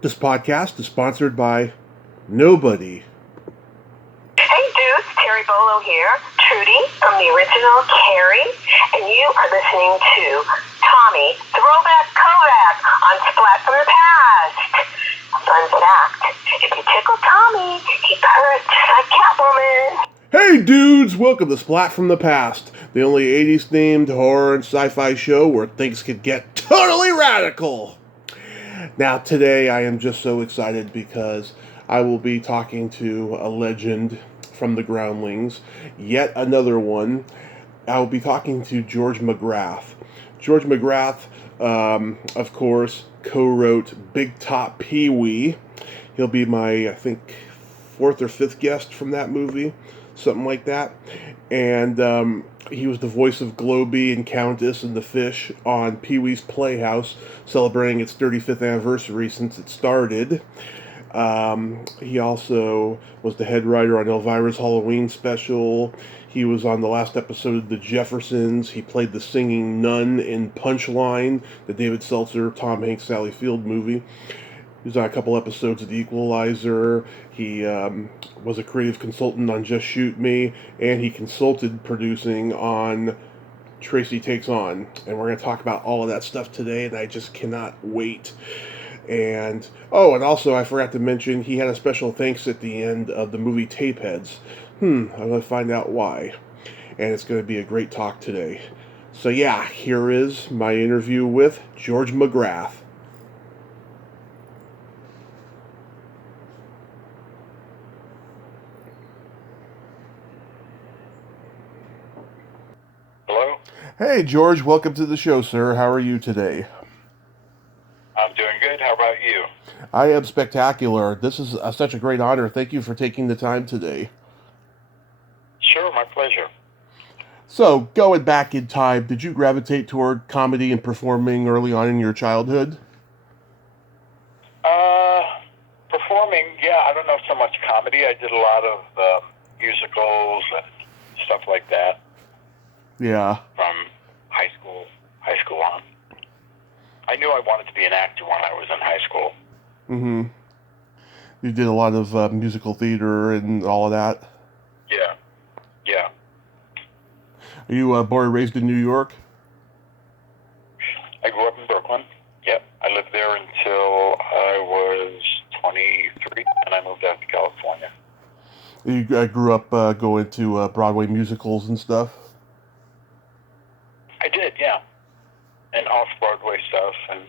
This podcast is sponsored by nobody. Hey dudes, Terry Bolo here, Trudy from the original Carrie, and you are listening to Tommy Throwback Kovac on Splat from the Past. Fun fact, if you tickle Tommy, he purrs just like Catwoman. Hey dudes, welcome to Splat from the Past, the only 80s themed horror and sci-fi show where things could get totally radical. Now today I am just so excited because I will be talking to a legend from the Groundlings, yet another one. I will be talking to George McGrath. George McGrath, of course, co-wrote Big Top Pee-wee. He'll be my, I think, fourth or fifth guest from that movie, something like that. And he was the voice of Globy and Countess and the Fish on Pee-wee's Playhouse, celebrating its 35th anniversary since it started. He also was the head writer on Elvira's Halloween special. He was on the last episode of The Jeffersons. He played the singing nun in Punchline, the David Seltzer, Tom Hanks, Sally Field movie. He was on a couple episodes of The Equalizer. He was a creative consultant on Just Shoot Me, and he consulted producing on Tracy Takes On. And we're going to talk about all of that stuff today, and I just cannot wait. And also I forgot to mention he had a special thanks at the end of the movie Tapeheads. I'm going to find out why. And it's going to be a great talk today. So yeah, here is my interview with George McGrath. Hello? Hey George, welcome to the show, sir. How are you today? I'm doing good. How about you? I am spectacular. This is such a great honor. Thank you for taking the time today. Sure, my pleasure. So, going back in time, did you gravitate toward comedy and performing early on in your childhood? Performing, yeah, I don't know so much comedy. I did a lot of musicals and stuff like that Yeah. from high school on. I knew I wanted to be an actor when I was in high school. Mm-hmm. You did a lot of musical theater and all of that? Yeah. Are you born and raised in New York? I grew up in Brooklyn. Yep. I lived there until I was 23, and I moved out to California. You grew up going to Broadway musicals and stuff? I did, yeah. And off-Broadway stuff, and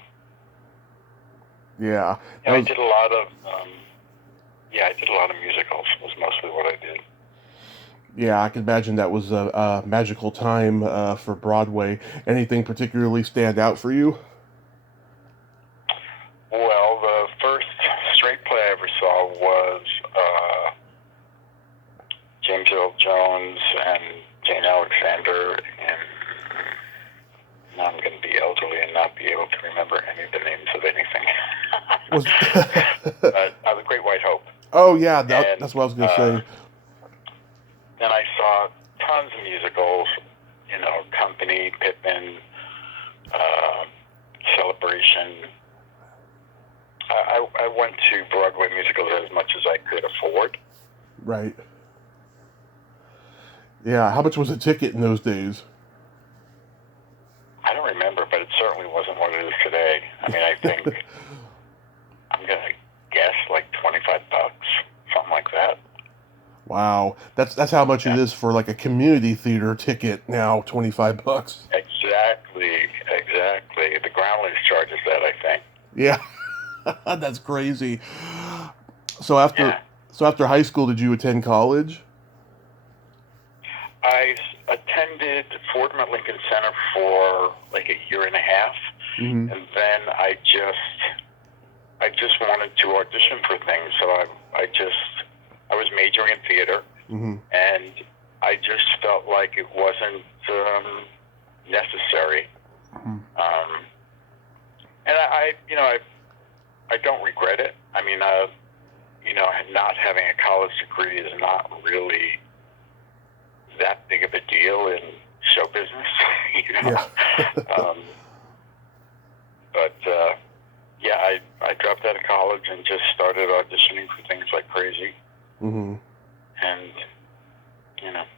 Yeah. I did a lot of musicals. Was mostly what I did. Yeah, I can imagine that was a magical time for Broadway. Anything particularly stand out for you? Well, the first straight play I ever saw was James Earl Jones and Jane Alexander, and now I'm going to be elderly and not be able to remember any of the names of anything. The Great White Hope. Oh, yeah, that's what I was going to say. Then I saw tons of musicals, Company, Pippin, Celebration. I went to Broadway musicals as much as I could afford. Right. Yeah, how much was a ticket in those days? I don't remember, but it certainly wasn't what it is today. I mean, I think I'm going to guess like $25, something like that. Wow, that's how much it is for like a community theater ticket now, $25. Exactly. The Groundlings charges that, I think. Yeah, that's crazy. So after high school, did you attend college? I attended Fordham at Lincoln Center for like a year and a half, and then I just wanted to audition for things, so I was majoring in theater, and I just felt like it wasn't necessary. And I don't regret it. I mean, not having a college degree is not really that big of a deal in show business, Yeah. but yeah, I dropped out of college and just started auditioning for things like crazy. Mm-hmm. And,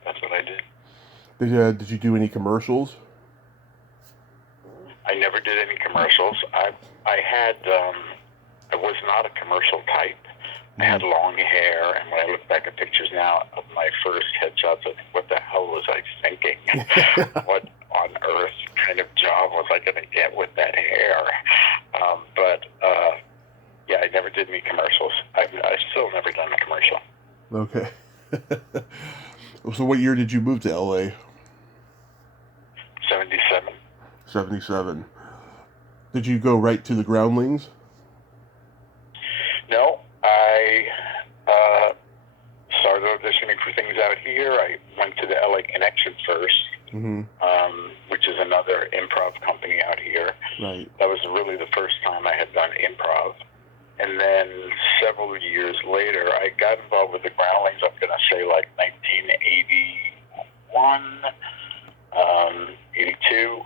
that's what I did. Did you do any commercials? I never did any commercials. I was not a commercial type. I had long hair, and when I look back at pictures now of my first headshots, I think, what the hell was I thinking? What on earth kind of job was I going to get with that hair? Yeah, I never did any commercials. I've still never done a commercial. Okay. So what year did you move to LA? 77. 77. Did you go right to the Groundlings? No, I started auditioning for things out here. I went to the LA Connection first, which is another improv company out here. Right. That was really the first time I had done improv. And then several years later, I got involved with the Groundlings, I'm going to say like 1981, 82.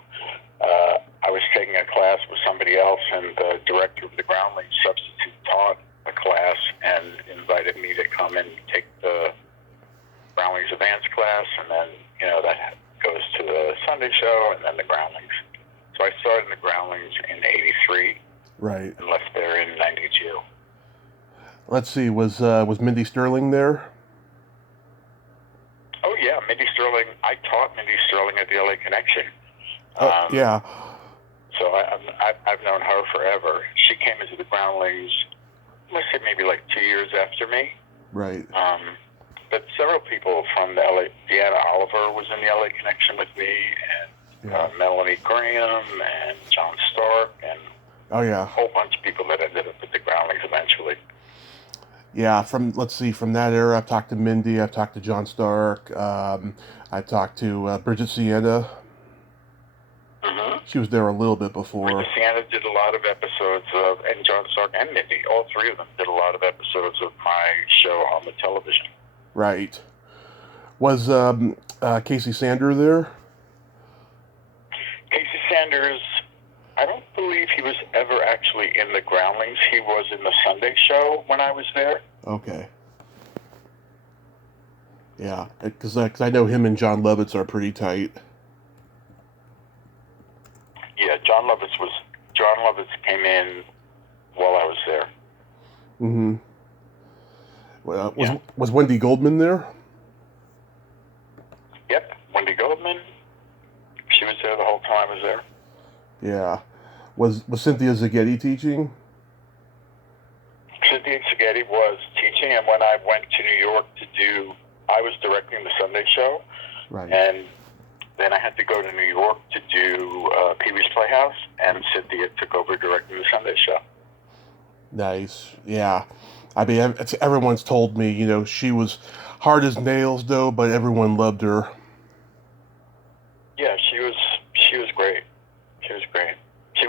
I was taking a class with somebody else, and the director of the Groundlings substitute taught a class and invited me to come and take the Groundlings advanced class, and then, that goes to the Sunday show and then the Groundlings. So I started in the Groundlings in 83. Right. And left there in 92. Let's see, was Mindy Sterling there? Oh, yeah, Mindy Sterling. I taught Mindy Sterling at the LA Connection. Yeah. So I've known her forever. She came into the Groundlings, let's say maybe like 2 years after me. Right. But several people from the LA, Deanna Oliver was in the LA Connection with me, and Melanie Graham, and John Stark, and oh, yeah. a whole bunch of people that ended up at the Groundlings eventually. Yeah, from that era, I've talked to Mindy, I've talked to John Stark, I talked to Bridget Sienna. She was there a little bit before. Bridget Sienna did a lot of episodes of, and John Stark and Mindy, all three of them did a lot of episodes of my show on the television. Right. Was Casey Sander there? Casey Sanders, I don't believe he was ever actually in the Groundlings. He was in the Sunday show when I was there. Okay. Yeah, because I know him and John Lovitz are pretty tight. Yeah, John Lovitz came in while I was there. Mm-hmm. Well, was Wendy Goldman there? Yep, Wendy Goldman. She was there the whole time I was there. Yeah. Was Cynthia Zaghetti teaching? Cynthia Zaghetti was teaching, and when I went to New York I was directing the Sunday show. Right. And then I had to go to New York to do Pee-wee's Playhouse, and Cynthia took over directing the Sunday show. Nice. Yeah. I mean, everyone's told me, she was hard as nails, though, but everyone loved her. Yeah, she was great. She was great. She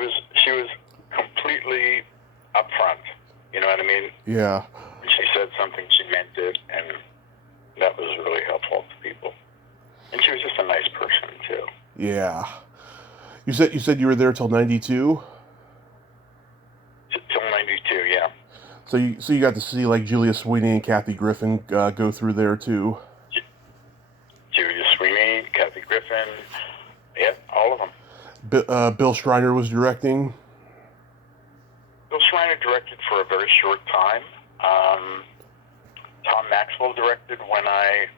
was completely upfront. You know what I mean? Yeah. When she said something, she meant it, and that was really helpful to people. And she was just a nice person too. Yeah. You said you were there till 92? Till 92, yeah. So you got to see like Julia Sweeney and Kathy Griffin go through there too. Julia Sweeney, Kathy Griffin, yep, all of them. Bill Schreiner was directing. Bill Schreiner directed for a very short time. Tom Maxwell directed when I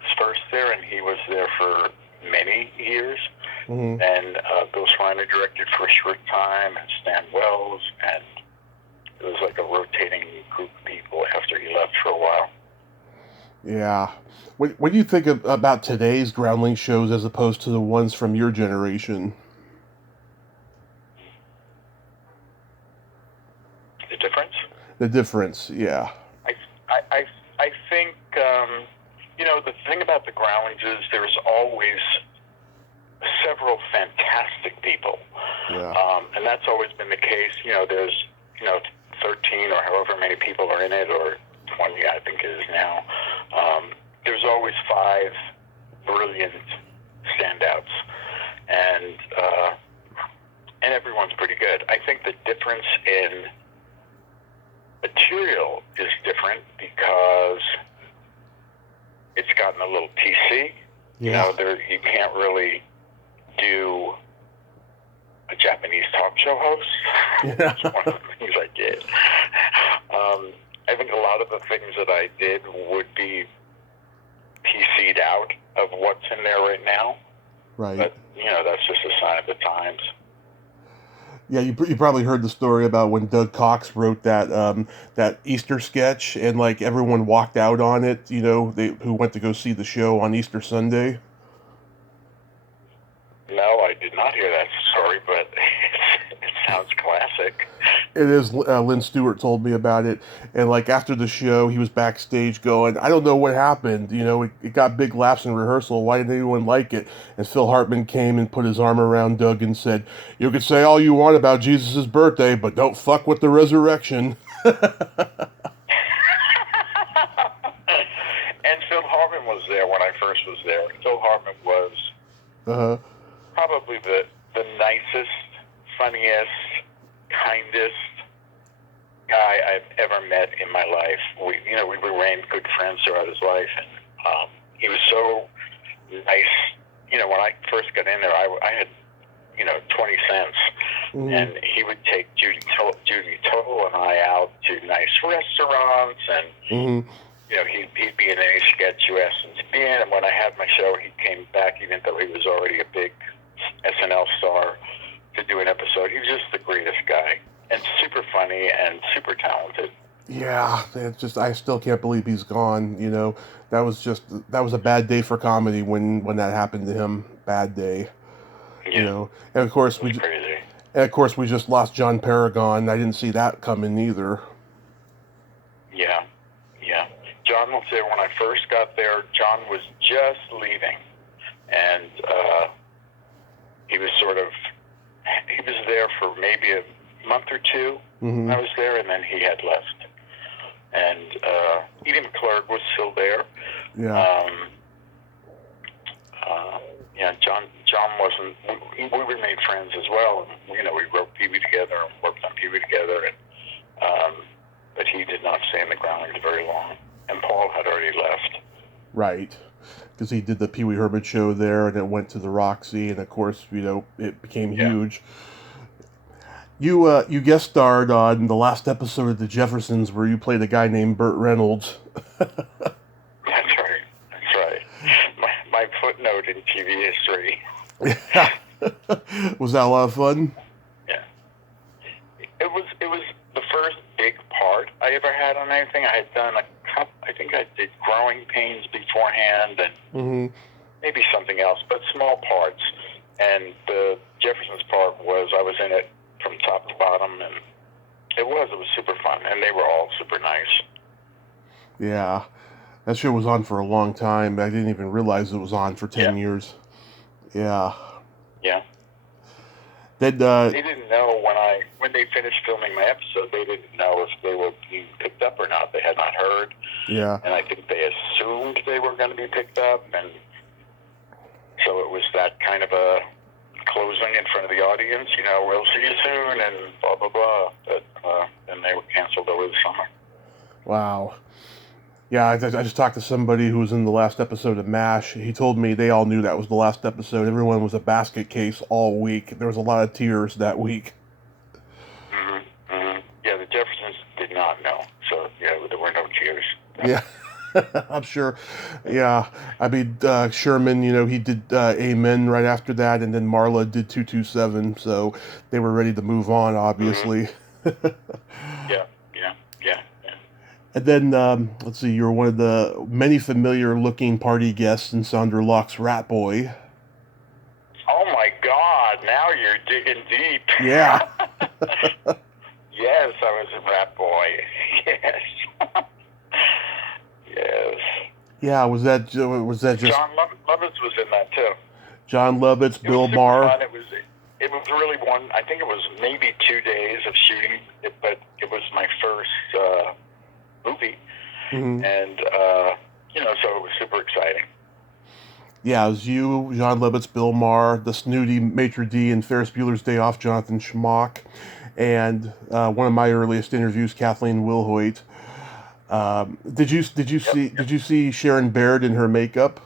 was first there, and he was there for many years. Mm-hmm. And Bill Schreiner directed for a short time, and Stan Wells, and it was like a rotating group of people after he left for a while. Yeah. What do you think about today's Groundling shows as opposed to the ones from your generation? The difference? The difference, yeah. I think, the thing about the Groundlings is there's always several fantastic people. Yeah. And that's always been the case. There's, 13 or however many people are in it, or 20, I think it is now. There's always 5 brilliant standouts. And and everyone's pretty good. I think the difference in material is different because it's gotten a little PC. Yeah. You know, you can't really do a Japanese talk show host. Yeah. That's one of the things I did. I think a lot of the things that I did would be PC'd out of what's in there right now. Right. But, you know, that's just a sign of the times. Yeah, you probably heard the story about when Doug Cox wrote that Easter sketch, and like everyone walked out on it. You know, who went to go see the show on Easter Sunday. No, I did not hear that story, but it sounds classic. It is. Lynn Stewart told me about it, and like after the show, he was backstage going, "I don't know what happened. You know, it got big laughs in rehearsal. Why didn't anyone like it?" And Phil Hartman came and put his arm around Doug and said, "You can say all you want about Jesus' birthday, but don't fuck with the resurrection." And Phil Hartman was there when I first was there. Phil Hartman was probably the nicest, funniest, kindest guy I've ever met in my life. We remained good friends throughout his life, and he was so nice. You know, when I first got in there, I had 20 cents, and he would take Judy Toll and I out to nice restaurants, and you know, he'd be in any sketch you asked him to be in. And when I had my show, he came back, even though he was already a big SNL star, to do an episode. He was just the greatest guy, and super funny and super talented. Yeah, it's just, I still can't believe he's gone. You know, that was a bad day for comedy when that happened to him. Bad day. Yeah. You know, and of course we just lost John Paragon. I didn't see that coming either. Yeah. John was there when I first got there. John was just leaving, and he was there for maybe a month or two. I was there, and then he had left. And Edie McClurg was still there. Yeah. John wasn't. We remained friends as well. And, you know, we wrote Pee-wee together and worked on Pee-wee together. And but he did not stay in the Groundlings very long. And Paul had already left. Right. Because he did the Pee Wee Herman show there, and it went to the Roxy, and of course, you know, it became huge. You guest starred on the last episode of The Jeffersons, where you played a guy named Burt Reynolds. That's right. My footnote in TV history. Was that a lot of fun? Yeah. It was the first big part I ever had on anything. I had done I think I did Growing Pains beforehand, and maybe something else, but small parts. And the Jeffersons part was, I was in it from top to bottom, and it was super fun, and they were all super nice. Yeah, that show was on for a long time. I didn't even realize it was on for 10 years. Yeah. Yeah. They didn't know when they finished filming my episode, they didn't know if they were being picked up or not. They had not heard. Yeah. And I think they assumed they were going to be picked up, and so it was that kind of a closing in front of the audience, you know, we'll see you soon, and blah, blah, blah. But then they were canceled over the summer. Wow. Yeah, I just talked to somebody who was in the last episode of MASH. He told me they all knew that was the last episode. Everyone was a basket case all week. There was a lot of tears that week. Yeah, the Jeffersons did not know. So, yeah, there were no tears. Yeah, I'm sure. Yeah, I mean, Sherman, you know, he did Amen right after that, and then Marla did 227, so they were ready to move on, obviously. Yeah. And then, let's see, you were one of the many familiar-looking party guests in Sandra Locke's Rat Boy. Oh, my God, now you're digging deep. Yeah. Yes, I was a Rat Boy. Yes. Yes. Yeah, was that just... John Lovitz was in that, too. John Lovitz, Bill Maher. Fun. It was really I think it was maybe 2 days of shooting, but it was my first movie. And, you know, so it was super exciting. Yeah, it was you, John Lovitz, Bill Maher, the snooty Maitre D in Ferris Bueller's Day Off, Jonathan Schmock, and one of my earliest interviews, Kathleen Wilhoit. Did you see Sharon Baird in her makeup?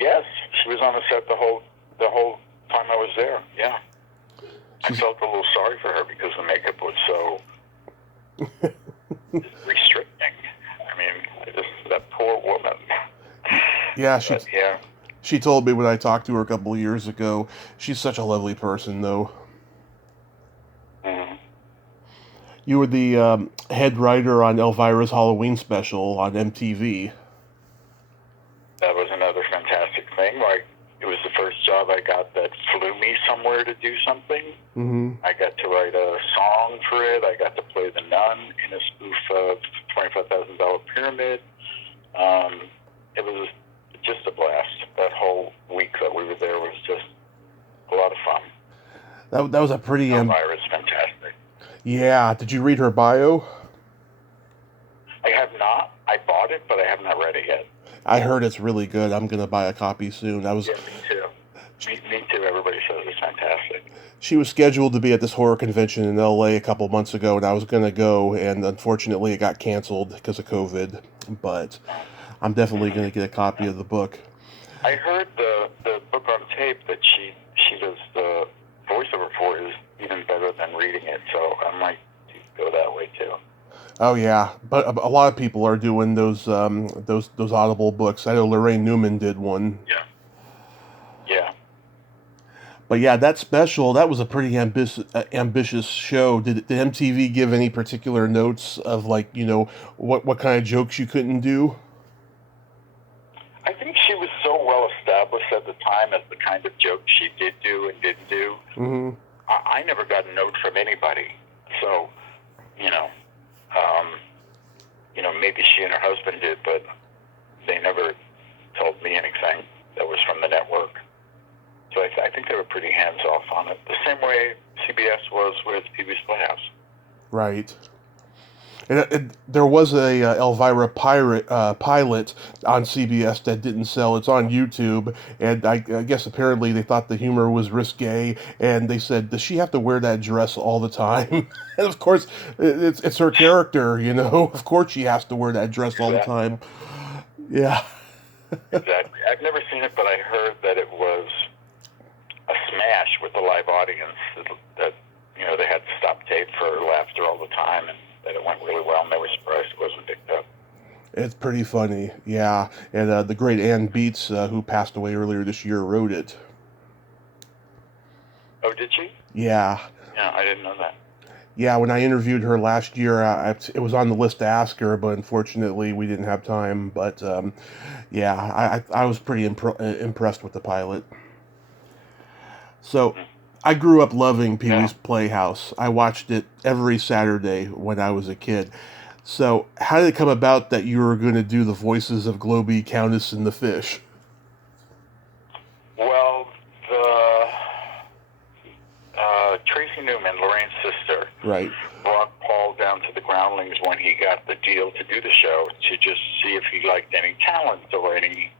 Yes, she was on the set the whole time I was there. Yeah, I felt a little sorry for her because the makeup was so restricting. I mean, that poor woman. Yeah, yeah. She told me when I talked to her a couple of years ago. She's such a lovely person, though. Mm-hmm. You were the head writer on Elvira's Halloween special on MTV. That was another fantastic thing. Like, it was the first job I got that flew me somewhere to do something. Mm-hmm. I got to write a song for it. I got to play the nun in a spoof of $25,000 Pyramid. It was just a blast. That whole week that we were there was just a lot of fun. That was a pretty... Elvira's fantastic. Yeah. Did you read her bio? I have not. I bought it, but I have not read it yet. I heard it's really good. I'm going to buy a copy soon. Yeah, me too. Me too. Everybody says it's fantastic. She was scheduled to be at this horror convention in LA a couple months ago, and I was going to go, and unfortunately it got canceled because of COVID. But I'm definitely going to get a copy of the book. I heard the book on tape that she does the voiceover for is even better than reading it, so I might go that way too. Oh yeah, but a lot of people are doing those Audible books. I know Lorraine Newman did one. Yeah. Yeah. But yeah, that special, that was a pretty ambitious show. Did MTV give any particular notes of, like, you know, what kind of jokes you couldn't do? I think she was so well established at the time as the kind of jokes she did do and didn't do. Mm-hmm. I never got a note from anybody. So, maybe she and her husband did, but they never told me anything that was from the network. So I think they were pretty hands-off on it. The same way CBS was with Pee-wee's Playhouse. Right. And there was a Elvira pilot on CBS that didn't sell. It's on YouTube, and I guess apparently they thought the humor was risque, and they said, "Does she have to wear that dress all the time?" And of course, it's her character, you know. Of course, she has to wear that dress all the time. Yeah. Exactly. I've never seen it, but I heard that it was a smash with the live audience. That they had to stop tape for laughter all the time, and that it went really well, and they were surprised it wasn't picked up. It's pretty funny, yeah. And the great Ann Beats, who passed away earlier this year, wrote it. Oh, did she? Yeah. Yeah, I didn't know that. Yeah, when I interviewed her last year, it was on the list to ask her, but unfortunately we didn't have time. But yeah, I was pretty impressed with the pilot. So I grew up loving Pee-wee's Playhouse. I watched it every Saturday when I was a kid. So how did it come about that you were going to do the voices of Globey, Countess, and the Fish? Well, Tracy Newman, Lorraine's sister, right, brought Paul down to the Groundlings when he got the deal to do the show to just see if he liked any talent or any,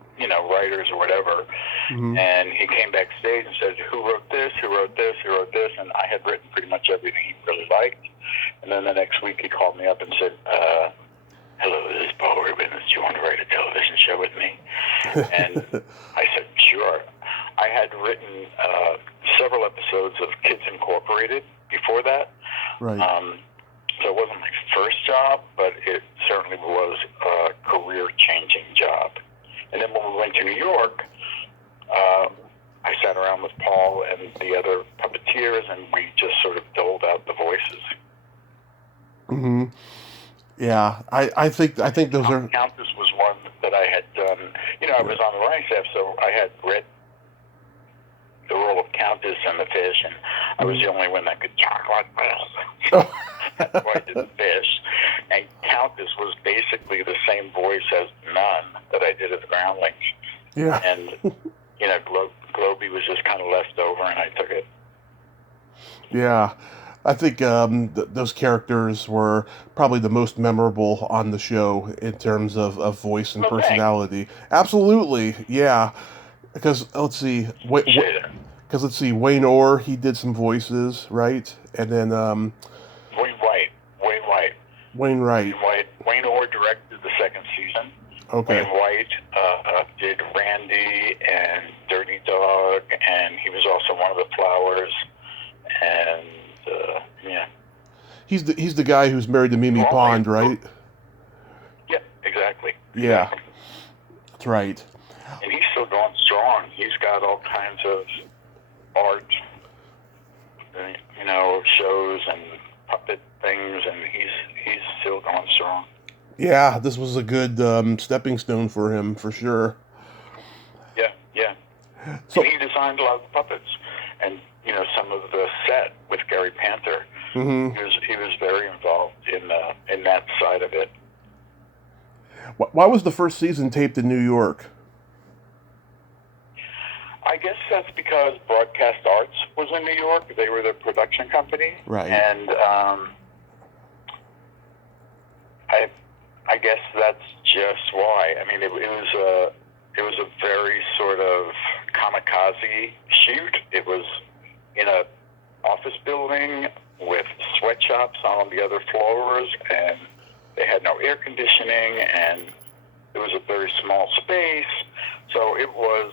writers or whatever. Mm-hmm. And he came backstage and said, who wrote this, who wrote this, who wrote this? And I had written pretty much everything he really liked. And then the next week he called me up and said, hello, this is Paul Rubens. Do you want to write a television show with me? And I said, sure. I had written several episodes of Kids Incorporated before that. Right. So it wasn't my first job, but it certainly was a career-changing job. And then when we went to New York, I sat around with Paul and the other puppeteers, and we just sort of doled out the voices. Mm-hmm. Yeah, I think those are... Countess was one that I had done. I was on the writing staff, so I had read the role of Countess and the Fish, and I was the only one that could talk like this. That's why I did the Fish. And Countess was basically the same voice as Nun that I did at the Groundlings. Yeah. And, Globey was just kind of left over, and I took it. Yeah. I think those characters were probably the most memorable on the show in terms of voice and Oh, thanks. personality. Absolutely, yeah. Because Appreciate it. let's see, Wayne Orr, he did some voices, right? And then Wayne White. Wayne Wright. Wayne Orr directed the second season. Okay. Wayne White did Randy and Dirty Dog, and he was also one of the Flowers. And yeah, He's the guy who's married to Mimi Pond, right? Yeah, exactly. Yeah, Exactly. that's right. And he's still going strong. He's got all kinds of art, shows and puppet things, and he's still going strong. Yeah, this was a good stepping stone for him, for sure. Yeah. So, And he designed a lot of the puppets, and some of the set with Gary Panther. mm-hmm. He was very involved in that side of it. Why was the first season taped in New York? I guess that's because Broadcast Arts was in New York. They were the production company, Right. And I guess that's just why. I mean, it was a very sort of kamikaze shoot. It was in a office building with sweatshops on the other floors, and they had no air conditioning, and it was a very small space. So it was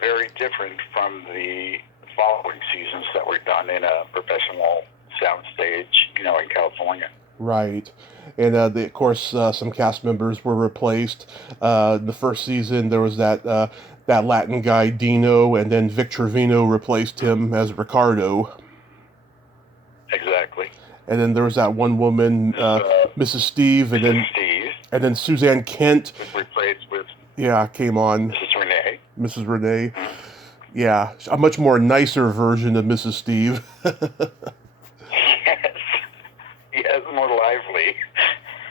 very different from the following seasons that were done in a professional soundstage, in California. Right. And of course, some cast members were replaced. The first season, there was that Latin guy Dino, and then Vic Trevino replaced him as Ricardo. Exactly. And then there was that one woman, Mrs. Steve, and then Suzanne Kent. Replaced with came on. Mrs. Renee. Mrs. Renee. Yeah, a much more nicer version of Mrs. Steve. Yes, more lively.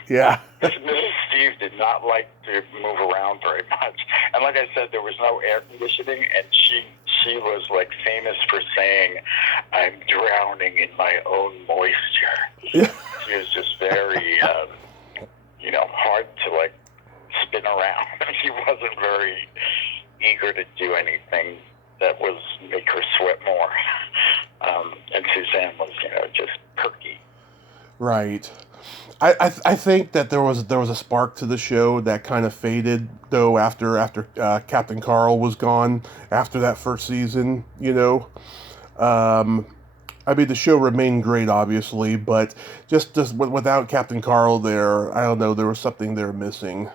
Yeah. Mrs. Steve did not like to move around very much. And like I said, there was no air conditioning, and she was like famous for saying, "I'm drowning in my own moisture." Yeah. She was just very, hard to like spin around. She wasn't very eager to do anything that was make her sweat more. And Suzanne was, just perky. Right. I think that there was a spark to the show that kind of faded though after Captain Carl was gone after that first season. I mean, the show remained great, obviously, but just without Captain Carl there, I don't know, there was something there missing.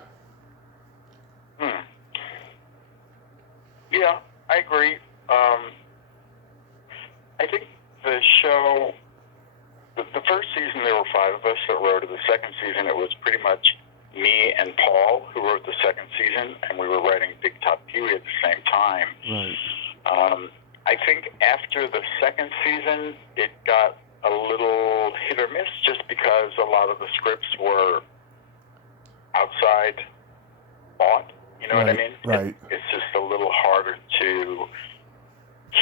Yeah, I agree. I think the show, the first season there were 5 of us that wrote it. The second season it was pretty much me and Paul who wrote the second season, and we were writing Big Top Pee-wee at the same time. Right. I think after the second season, it got a little hit or miss just because a lot of the scripts were outside bought. You know what I mean? Right. It's just a little harder to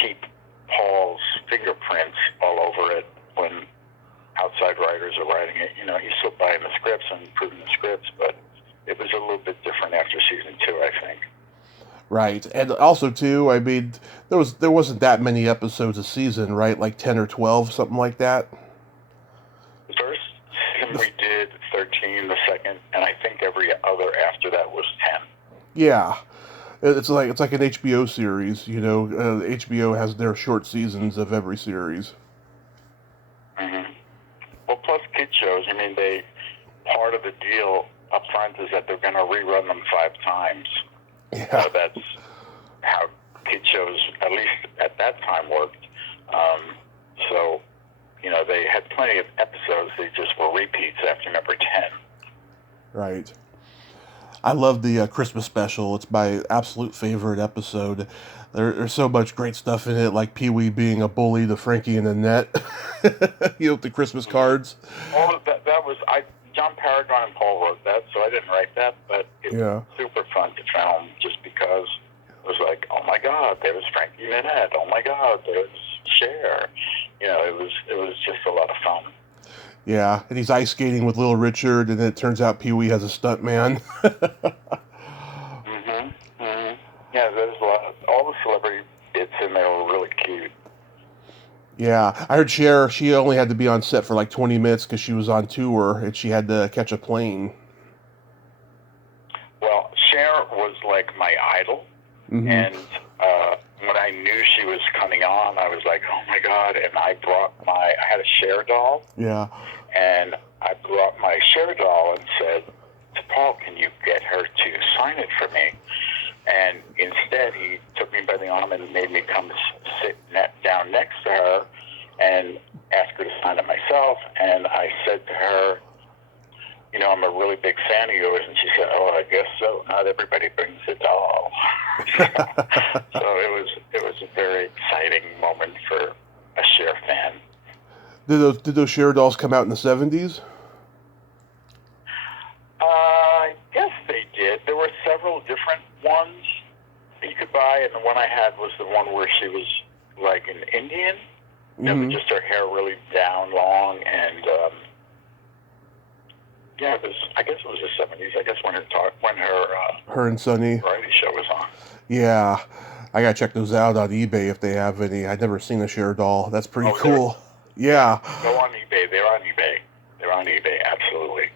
keep Paul's fingerprints all over it when outside writers are writing it. He's still buying the scripts and improving the scripts, but it was a little bit different after season 2, I think. Right, and also too, I mean, there wasn't that many episodes a season, right? Like 10 or 12, something like that. The first season we did 13, the second, and I think every other after that was 10. Yeah, it's like an HBO series. HBO has their short seasons of every series. Mm-hmm. Well, plus kid shows. I mean, part of the deal up front is that they're going to rerun them 5 times. Yeah. So that's how kid shows, at least at that time, worked. So, they had plenty of episodes. They just were repeats after number 10. Right. I love the Christmas special. It's my absolute favorite episode. There's so much great stuff in it, like Pee-wee being a bully to Frankie and Annette. The Christmas cards. Oh, that was John Paragon and Paul wrote that, so I didn't write that, but it was super fun to film just because it was like, oh my God, there's Frankie and Annette. Oh my God, there's Cher. it was just a lot of fun. Yeah, and he's ice skating with Little Richard, and then it turns out Pee Wee has a stunt man. Yeah, there's a lot. All the celebrity bits in there were really cute. Yeah, I heard Cher, she only had to be on set for like 20 minutes because she was on tour and she had to catch a plane. Well, Cher was like my idol, and when I knew she was coming on, I was like, oh my God, and I had a Cher doll. Yeah. And I brought my Cher doll and said to Paul, can you get her to sign it for me? And instead, he took me by the arm and made me come sit down next to her and ask her to sign it myself. And I said to her, I'm a really big fan of yours. And she said, oh, I guess so. Not everybody brings a doll. So it was a very exciting moment for a Cher fan. Did those Cher dolls come out in the 70s? I guess they did. There were several different ones that you could buy, and the one I had was the one where she was like an Indian, with just her hair really down long, and I guess it was the 70s. I guess when her and Sonny variety show was on. Yeah, I gotta check those out on eBay if they have any. I've never seen a Cher doll. That's pretty cool. Yeah. Go on eBay. They're on eBay. They're on eBay. Absolutely.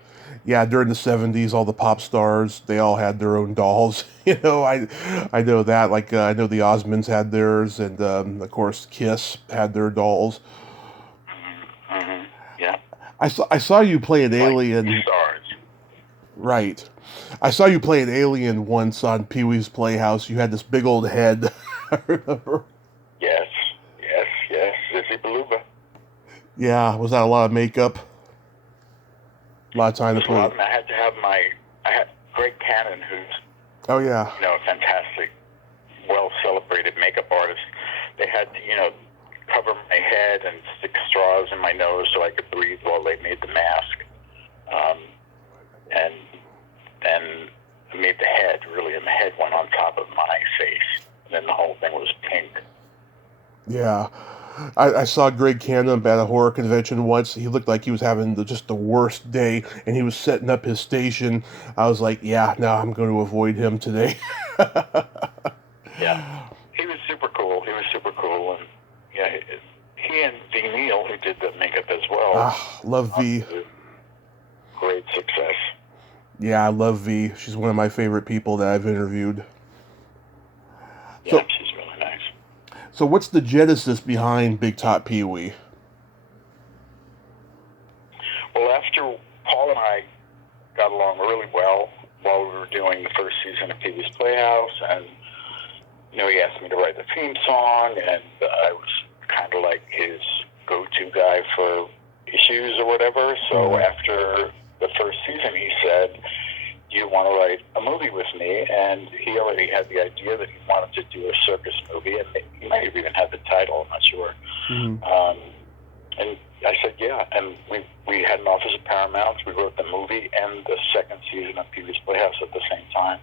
Yeah, during the 70s, all the pop stars, they all had their own dolls. I know that. Like, I know the Osmonds had theirs, and, of course, Kiss had their dolls. Yeah. I saw you play an alien. Stars. Right. I saw you play an alien once on Pee-wee's Playhouse. You had this big old head. I remember. Yes. Zizzy Beluga. Yeah, was that a lot of makeup? A lot of time to play. I had Greg Cannon, who's a fantastic, well-celebrated makeup artist. They had to, cover my head and stick straws in my nose so I could breathe while they made the mask. And then made the head, really, and the head went on top of my face. And then the whole thing was pink. Yeah. I saw Greg Cannon at a horror convention once. He looked like he was having just the worst day, and he was setting up his station. I was like, I'm going to avoid him today. Yeah. He was super cool. And, he and V. Neal, who did the makeup as well. Love V. Great success. Yeah, I love V. She's one of my favorite people that I've interviewed. Yeah, she's really nice. So what's the genesis behind Big Top Pee-wee? Well, after Paul and I got along really well while we were doing the first season of Pee-wee's Playhouse, and, he asked me to write the theme song, and I was kind of like his go-to guy for issues or whatever. So after the first season, he said, do you want to write a movie with me? And he already had the idea that he wanted to do a circus movie, and he might have even had the title, I'm not sure. And I said, yeah. And we had an office at Paramount. We wrote the movie and the second season of Pee-wee's Playhouse at the same time.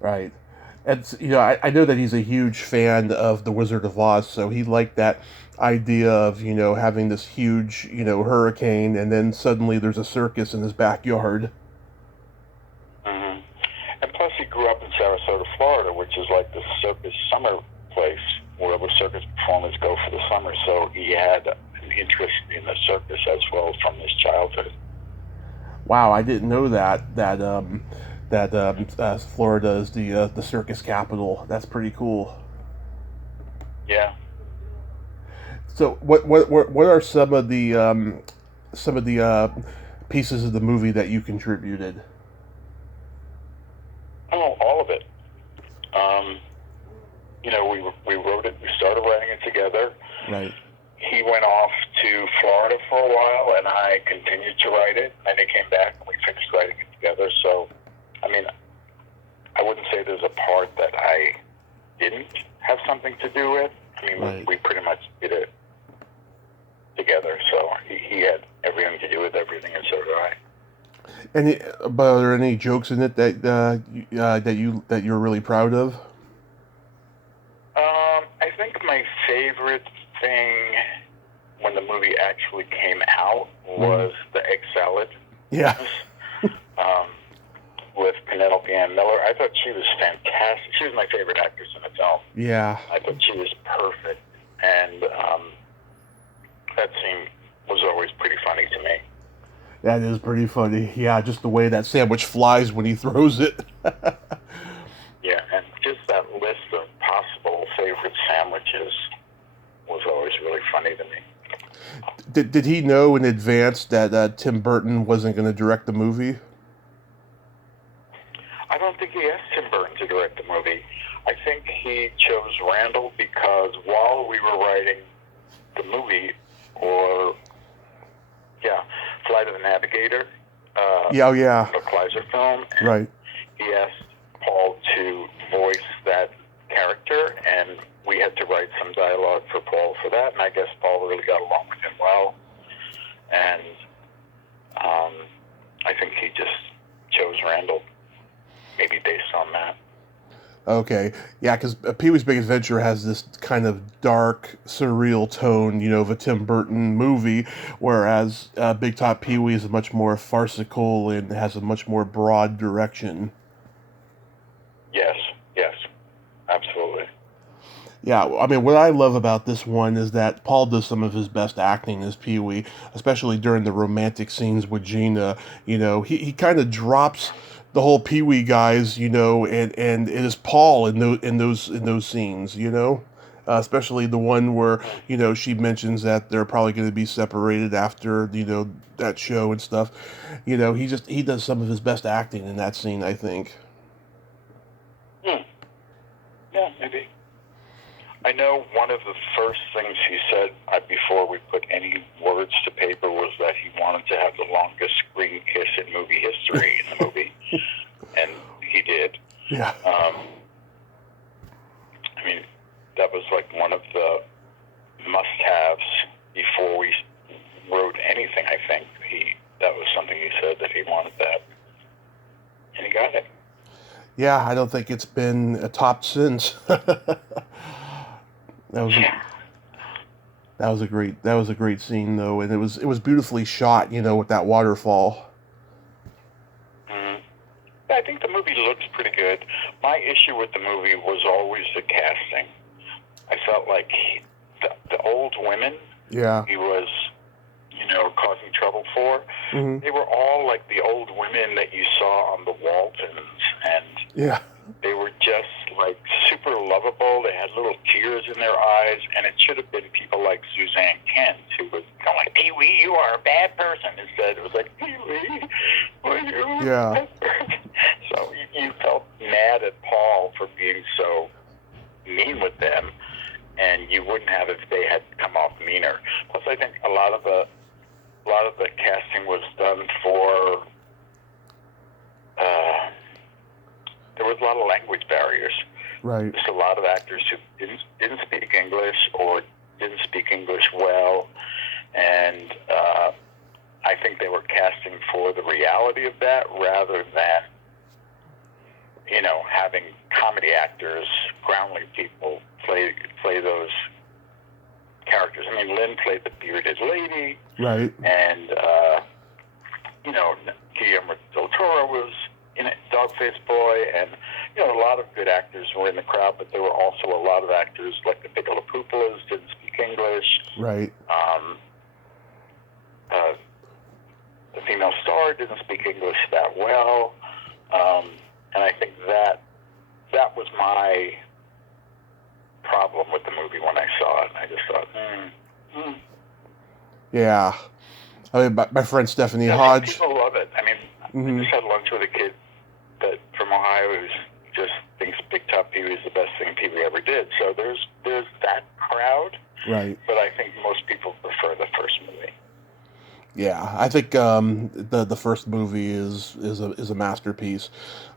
Right. And, I know that he's a huge fan of The Wizard of Oz, so he liked that idea of, having this huge, hurricane, and then suddenly there's a circus in his backyard. And plus he grew up in Sarasota, Florida, which is like the circus summer place where the circus performers go for the summer, so he had an interest in the circus as well from his childhood. Wow, I didn't know that Florida is the circus capital. That's pretty cool. Yeah. So what are some of the pieces of the movie that you contributed? Oh, all of it. We wrote it. We started writing it together. Right. He went off to Florida for a while, and I continued to write it. And he came back, and we finished writing it together. So, I wouldn't say there's a part that I didn't have something to do with. We pretty much did it together. So he had everything to do with everything, and so did I. But are there any jokes in it that you're really proud of? I think my favorite thing when the movie actually came out was the egg salad. Yeah. With Penelope Ann Miller. I thought she was fantastic. She was my favorite actress in the film. Yeah. I thought she was perfect. And that scene was always pretty funny to me. That is pretty funny. Yeah, just the way that sandwich flies when he throws it. Yeah, and just that list of possible favorite sandwiches was always really funny to me. Did he know in advance that Tim Burton wasn't going to direct the movie? I don't think he asked Tim Burton to direct the movie. I think he chose Randall because while we were writing the movie, Flight of the Navigator, Equalizer film, right. He asked Paul to voice that character, and we had to write some dialogue for Paul for that, and I guess Paul really got along with him well, and I think he just chose Randall, maybe based on that. Okay, yeah, because Pee-wee's Big Adventure has this kind of dark, surreal tone, of a Tim Burton movie, whereas Big Top Pee-wee is much more farcical and has a much more broad direction. Yes, absolutely. Yeah, I mean, what I love about this one is that Paul does some of his best acting as Pee-wee, especially during the romantic scenes with Gina. He kind of drops the whole Pee-wee guys, and it is Paul in those scenes, especially the one where she mentions that they're probably going to be separated after that show and stuff. He does some of his best acting in that scene, I think. Yeah, maybe. I know one of the first things he said before we put any words to paper was that he wanted to have the longest screen kiss in movie history in the movie, and he did. Yeah. I mean, that was like one of the must-haves before we wrote anything. I think that was something he said that he wanted that, and he got it. Yeah, I don't think it's been topped since. That was a great scene though, and it was beautifully shot, with that waterfall. Mm-hmm. I think the movie looks pretty good. My issue with the movie was always the casting. I felt like the old women he was, causing trouble for, they were all like the old women that you saw on the Waltons, and they were just like super lovable. They had little tears in their eyes, and it should have been people like Suzanne Kent who was going, "Pee-wee, you are a bad person." Instead, it was like, "Pee-wee, are you a bad person?" So you felt mad at Paul for being so mean with them, and you wouldn't have if they had come off meaner. Plus, I think a lot of the casting was done for. There was a lot of language barriers. Right. There's a lot of actors who didn't speak English or didn't speak English well, and I think they were casting for the reality of that rather than, having comedy actors, Groundling people play those characters. I mean, Lynn played the bearded lady, right? And Guillermo del Toro was in it, Dog-Faced Boy, and a lot of good actors were in the crowd, but there were also a lot of actors like the Piccola-Poopalas didn't speak English. Right. The female star didn't speak English that well, and I think that was my problem with the movie when I saw it. I just thought, Yeah. I mean, my friend Stephanie Hodge. People love it. I mean, I just had lunch with a kid from Ohio who just thinks Big Top Pee-wee is the best thing Pee-wee ever did. So there's that crowd. Right. But I think most people prefer the first movie. Yeah, I think the first movie is a masterpiece,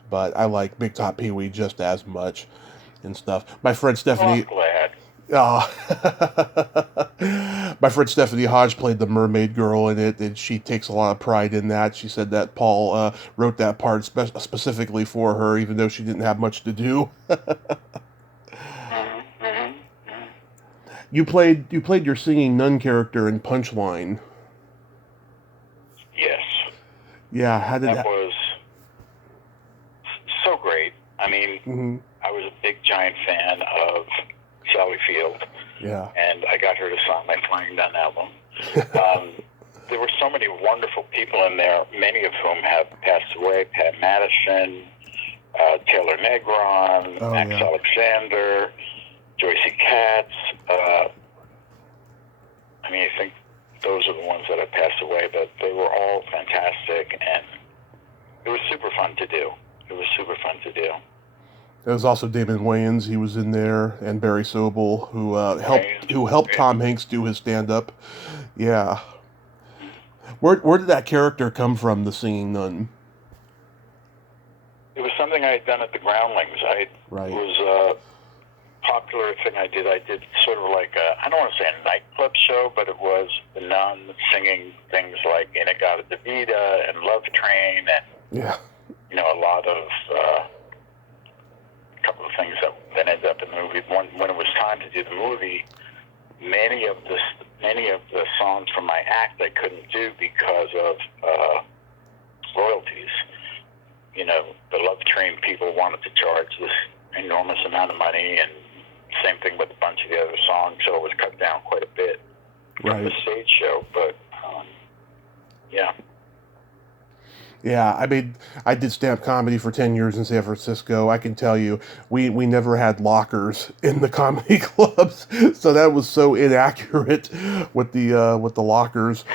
but I like Big Top Pee-wee just as much and stuff. My friend Stephanie. Oh, I'm glad. My friend Stephanie Hodge played the mermaid girl in it, and she takes a lot of pride in that. She said that Paul wrote that part specifically for her, even though she didn't have much to do. You played your singing nun character in Punchline. Yes. Yeah, how did that was so great. I mean, Mm-hmm. I was a big, giant fan of Sally Field. Yeah. And I got her to sign my Flying Nun album. There were so many wonderful people in there, many of whom have passed away. Pat Madison, Taylor Negron, Max Alexander, Joyce Katz. I mean, I think those are the ones that have passed away, but they were all fantastic, and it was super fun to do. There was also Damon Wayans. He was in there, and Barry Sobel, who helped Tom Hanks do his stand-up. Yeah. Where did that character come from, the singing nun? It was something I had done at the Groundlings. It was a popular thing I did. I did sort of like I don't want to say a nightclub show, but it was the nun singing things like In-A-Gadda-Da-Vida and Love Train, and a lot of a couple of things that ended up in the movie. When it was time to do the movie, many of the songs from my act I couldn't do because of royalties. The Love Train people wanted to charge this enormous amount of money, and same thing with a bunch of the other songs, so it was cut down quite a bit from the stage show, but yeah. Yeah, I mean, I did stand-up comedy for 10 years in San Francisco. I can tell you, we never had lockers in the comedy clubs, so that was so inaccurate with the lockers.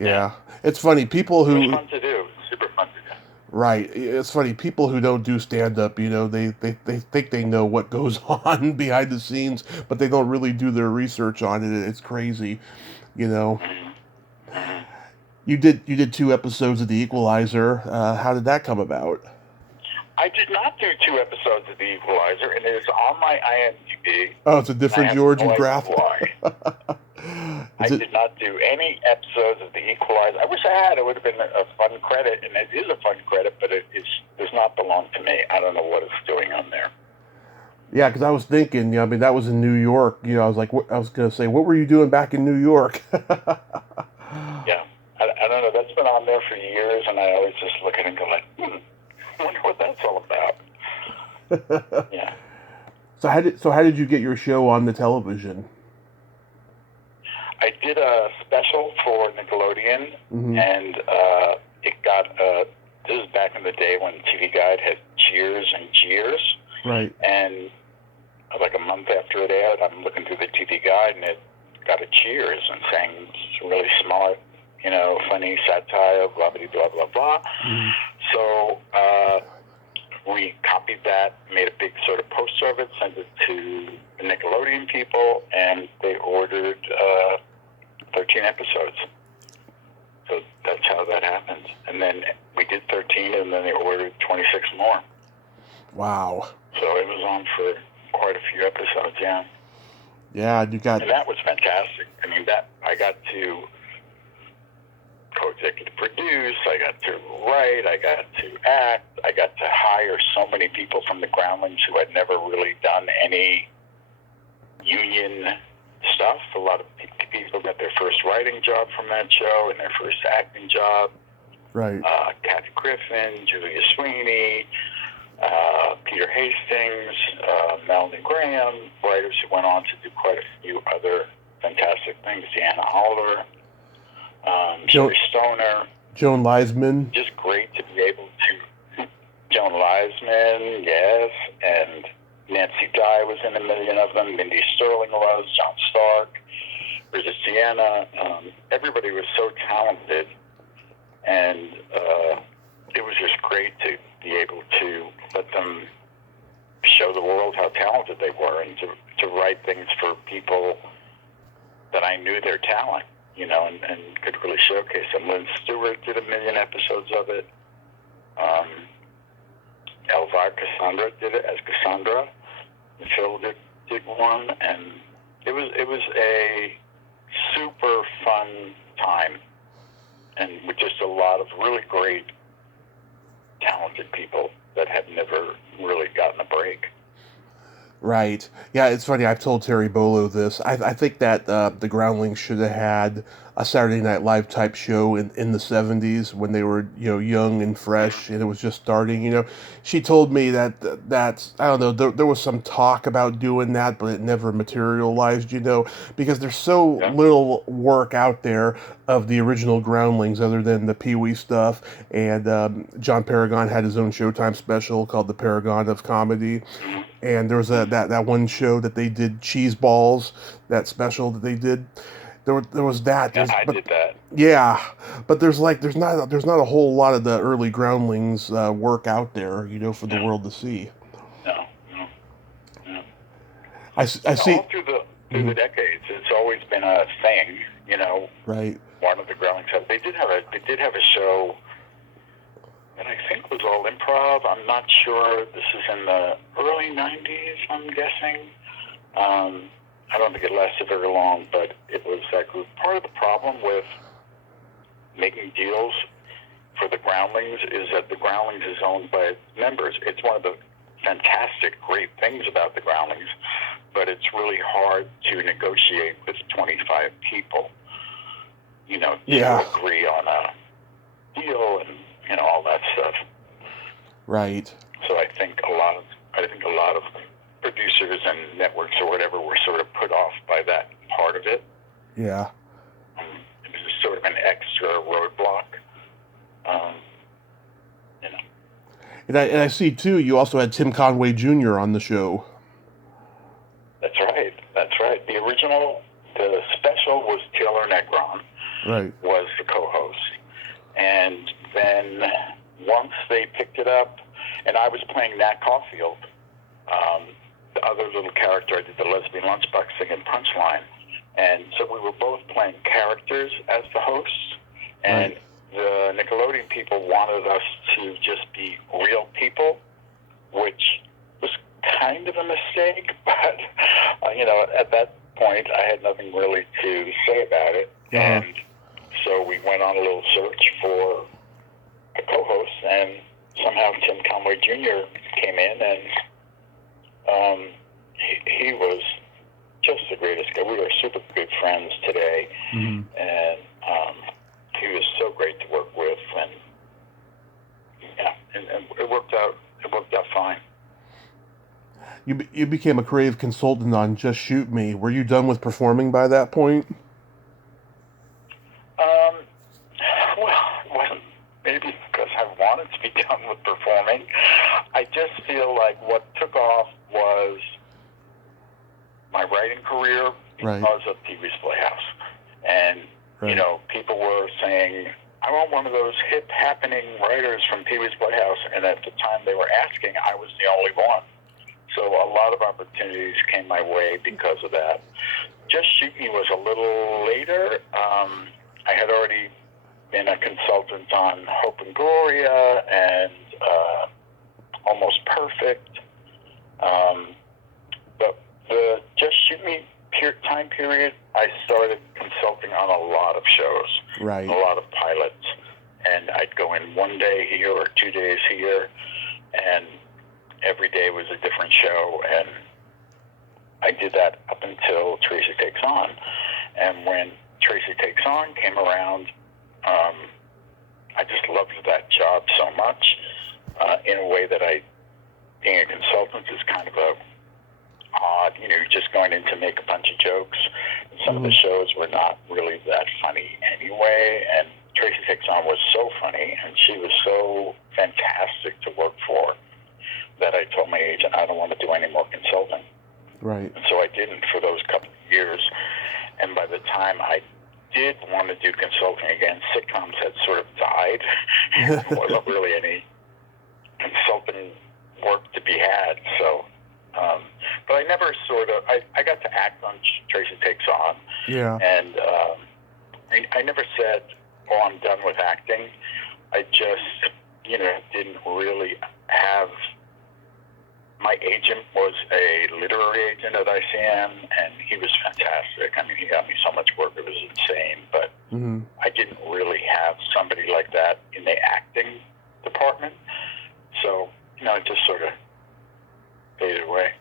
Yeah. It's funny, people who... It was fun to do. Super fun to do. Right. It's funny, people who don't do stand-up, they think they know what goes on behind the scenes, but they don't really do their research on it. It's crazy, You did 2 episodes of The Equalizer. How did that come about? I did not do 2 episodes of The Equalizer, and it is on my IMDb. Oh, it's a different George McGrath. I did not do any episodes of The Equalizer. I wish I had. It would have been a fun credit, and it is a fun credit, but it does not belong to me. I don't know what it's doing on there. Yeah, because I was thinking, that was in New York. I was going to say, what were you doing back in New York? Yeah, I don't know. That's been on there for years, and I always just look at it and go like, I wonder what that's all about. Yeah. So how did you get your show on the television? I did a special for Nickelodeon, and it got, this was back in the day when TV Guide had Cheers and Jeers. Right. And like a month after it aired, I'm looking through the TV Guide, and it got a Cheers and saying it's really smart, funny satire, blah, blah, blah, blah, blah. So we copied that, made a big sort of poster of it, sent it to the Nickelodeon people, and they ordered 13 episodes. So that's how that happened. And then we did 13, and then they ordered 26 more. Wow. So it was on for quite a few episodes, yeah. Yeah, you got... And that was fantastic. I mean, I got to co-executive produce, I got to write, I got to act, I got to hire so many people from the Groundlings who had never really done any union stuff. A lot of people got their first writing job from that show and their first acting job. Right. Kathy Griffin, Julia Sweeney, Peter Hastings, Melanie Graham, writers who went on to do quite a few other fantastic things. Deanna Oliver, Jerry Stoner. Joan Leisman. Just great to be able to... Joan Leisman, yes, and Nancy Dye was in a million of them. Mindy Sterling was, John Stark, Bridget Sienna. Everybody was so talented, and it was just great to be able to let them show the world how talented they were, and to write things for people that I knew their talent, and could really showcase them. Lynn Stewart did a million episodes of it. Elvira Cassandra did it as Cassandra. Phil did one, and it was a super fun time, and with just a lot of really great, talented people that had never really gotten a break. Right. Yeah, it's funny. I've told Terry Bolo this. I think that the Groundlings should have had a Saturday Night Live type show in the 70s when they were, young and fresh and it was just starting, She told me that's, I don't know, there was some talk about doing that, but it never materialized, because there's so Yeah. little work out there of the original Groundlings other than the Pee Wee stuff. And John Paragon had his own Showtime special called The Paragon of Comedy. And there was that one show that they did, Cheese Balls, that special that they did. There was that. Yeah, I did that. Yeah, but there's not a whole lot of the early Groundlings work out there, for the world to see. No. I see. All through the decades, it's always been a thing, Right. One of the Groundlings they did have a show that I think was all improv. I'm not sure. This is in the early 90s, I'm guessing. I don't think it lasted very long, but it was that group. Part of the problem with making deals for the Groundlings is that the Groundlings is owned by members. It's one of the fantastic, great things about the Groundlings, but it's really hard to negotiate with 25 people, to agree on a deal and all that stuff. Right. So I think a lot of producers and networks or whatever were sort of put off by that part of it. Yeah. It was sort of an extra roadblock. And I see too. You also had Tim Conway Jr. on the show. That's right. The special was Taylor Negron. Right. Was the co-host, and then once they picked it up, and I was playing Nat Caulfield, the other little character. I did the lesbian lunchbox singing Punchline, and so we were both playing characters as the hosts, and the Nickelodeon people wanted us to just be real people, which was kind of a mistake, but at that point I had nothing really to say about it, and so we went on a little search for a co-host, and somehow Tim Conway Jr. came in, and he was just the greatest guy. We are super good friends today, and he was so great to work with, and it worked out. It worked out fine. You became a creative consultant on Just Shoot Me. Were you done with performing by that point? Well, maybe because I wanted to be done with performing. I just feel like what took off was my writing career because of TV's Playhouse. And, people were saying, I want one of those hip happening writers from Pee Wee's Playhouse. And at the time they were asking, I was the only one. So a lot of opportunities came my way because of that. Just Shoot Me was a little later. I had already been a consultant on Hope and Gloria and Almost Perfect. But the Just Shoot Me time period, I started consulting on a lot of shows, a lot of pilots. And I'd go in one day here or 2 days here, and every day was a different show. And I did that up until Tracy Takes On. And when Tracy Takes On came around, I just loved that job so much in a way that being a consultant is kind of odd. You're just going in to make a bunch of jokes. And some of the shows were not really that funny anyway. And Tracy Takes On was so funny, and she was so fantastic to work for that I told my agent I don't want to do any more consulting. Right. And so I didn't for those couple of years. And by the time I did want to do consulting again, sitcoms had sort of died. There wasn't really any consulting work to be had. So, but I never I got to act on Tracy Takes On. Yeah. And I never said, oh, I'm done with acting. I just, didn't really have... My agent was a literary agent at ICM, and he was fantastic. I mean, he got me so much work, it was insane. But I didn't really have somebody like that in the acting department. So, it just sort of faded away.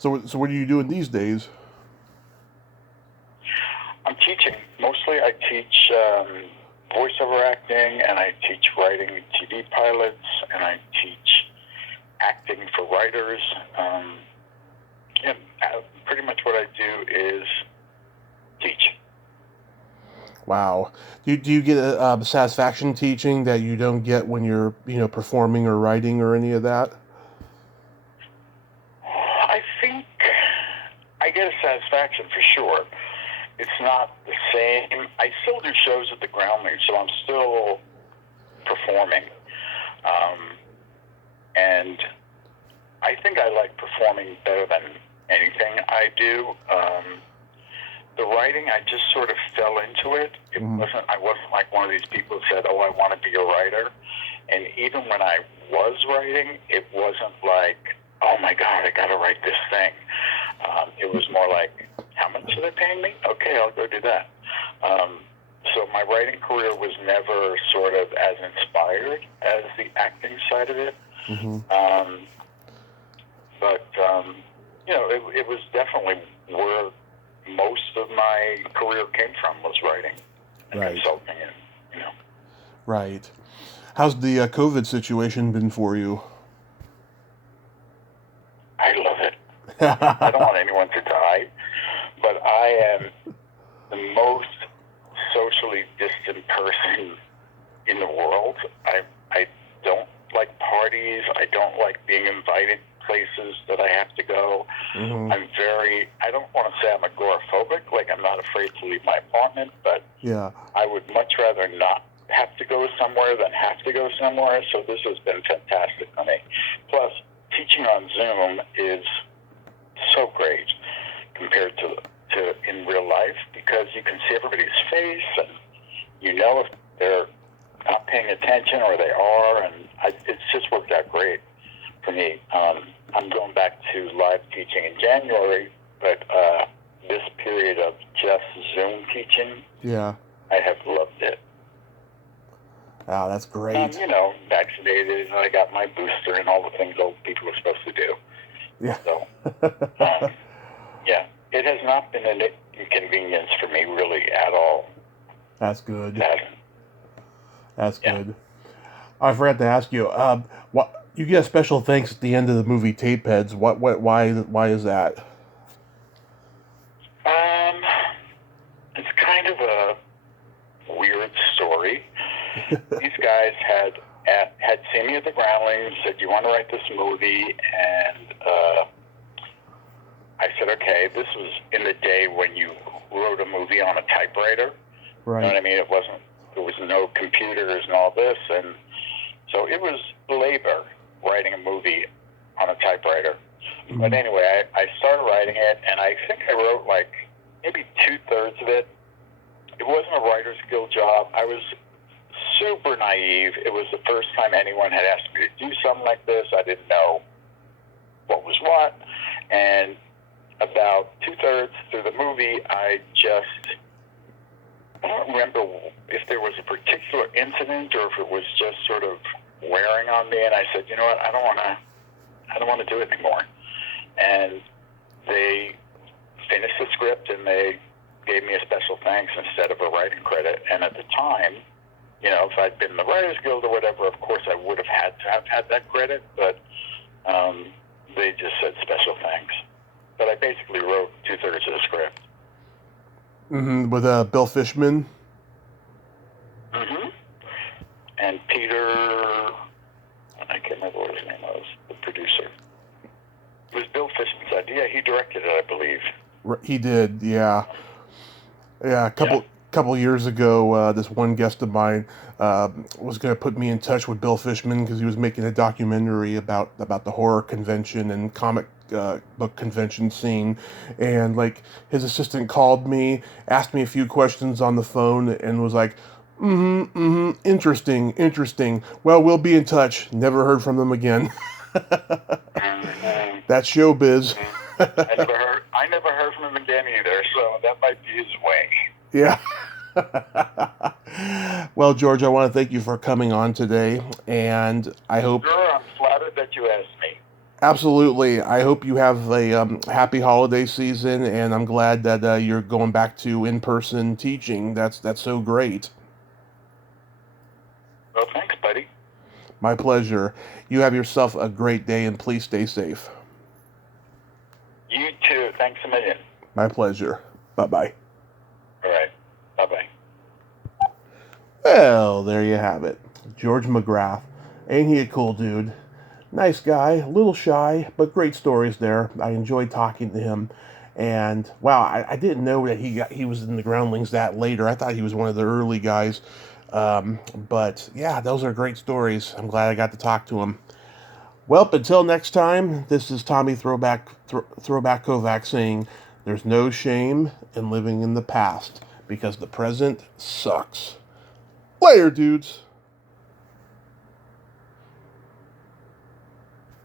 So what are you doing these days? I'm teaching. Mostly I teach voiceover acting, and I teach writing TV pilots, and I teach acting for writers. Yeah, pretty much what I do is teach. Wow. Do you get a satisfaction teaching that you don't get when you're, performing or writing or any of that? I think I get a satisfaction for sure. It's not the same. I still do shows at the Groundlings, so I'm still performing. And I think I like performing better than anything I do. The writing, I just sort of fell into it. I wasn't like one of these people who said, "Oh, I want to be a writer." And even when I was writing, it wasn't like, "Oh my God, I got to write this thing." It was more like, "How much are they paying me? Okay, I'll go do that." So my writing career was never sort of as inspired as the acting side of it. But it was definitely where most of my career came from, was writing and consulting, and Right. How's the COVID situation been for you? I love it. I don't want anyone to die, but I am the most socially distant person in the world. I don't like parties. I don't like being invited places that I have to go. I don't want to say I'm agoraphobic, like I'm not afraid to leave my apartment, but I would much rather not have to go somewhere than have to go somewhere, so this has been fantastic for me. Plus, teaching on Zoom is so great compared to in real life, because you can see everybody's face, and you know if they're not paying attention or they are, and it's just worked out great for me. I'm going back to live teaching in January, but this period of just Zoom teaching, I have loved it. Wow, that's great. Vaccinated, and I got my booster and all the things old people are supposed to do. Yeah. So, it has not been an inconvenience for me really at all. That's good. It hasn't. That's good. I forgot to ask you. What you get a special thanks at the end of the movie Tapeheads? Why is that? It's kind of a weird story. These guys had seen me at the Groundlings, said, "You want to write this movie?" And I said, "Okay." This was in the day when you wrote a movie on a typewriter. Right. You know what I mean? There was no computers and all this, and so it was labor writing a movie on a typewriter. But anyway, I started writing it, and I think I wrote like maybe 2/3 of it. It wasn't a writer's guild job. I was super naive. It was the first time anyone had asked me to do something like this. I didn't know what was what. And about 2/3 through the movie, I don't remember if there was a particular incident or if it was just sort of wearing on me. And I said, "You know what? I don't want to do it anymore." And they finished the script, and they gave me a special thanks instead of a writing credit. And at the time, if I'd been in the Writers Guild or whatever, of course I would have had to have had that credit, but they just said special thanks. But I basically wrote 2/3 of the script. With Bill Fishman? And Peter, I can't remember what his name was, the producer. It was Bill Fishman's idea. He directed it, I believe. He did, yeah. Yeah, a couple years ago, this one guest of mine was going to put me in touch with Bill Fishman because he was making a documentary about the horror convention and comic book convention scene, and like his assistant called me, asked me a few questions on the phone, and was like, interesting. Well, we'll be in touch. Never heard from them again. That's showbiz. I never heard from him again either, so that might be his way. Yeah. Well, George, I want to thank you for coming on today, and I hope... Sure, I'm flattered that you asked me. Absolutely. I hope you have a happy holiday season, and I'm glad that you're going back to in-person teaching. That's so great. Well, thanks, buddy. My pleasure. You have yourself a great day, and please stay safe. You too. Thanks a million. My pleasure. Bye-bye. All right. Bye-bye. Well, there you have it. George McGrath. Ain't he a cool dude? Nice guy, a little shy, but great stories there. I enjoyed talking to him. And wow, I didn't know that he was in the Groundlings that later. I thought he was one of the early guys. But yeah, those are great stories. I'm glad I got to talk to him. Well, until next time, this is Tommy Throwback Kovac saying, there's no shame in living in the past because the present sucks. Later, dudes.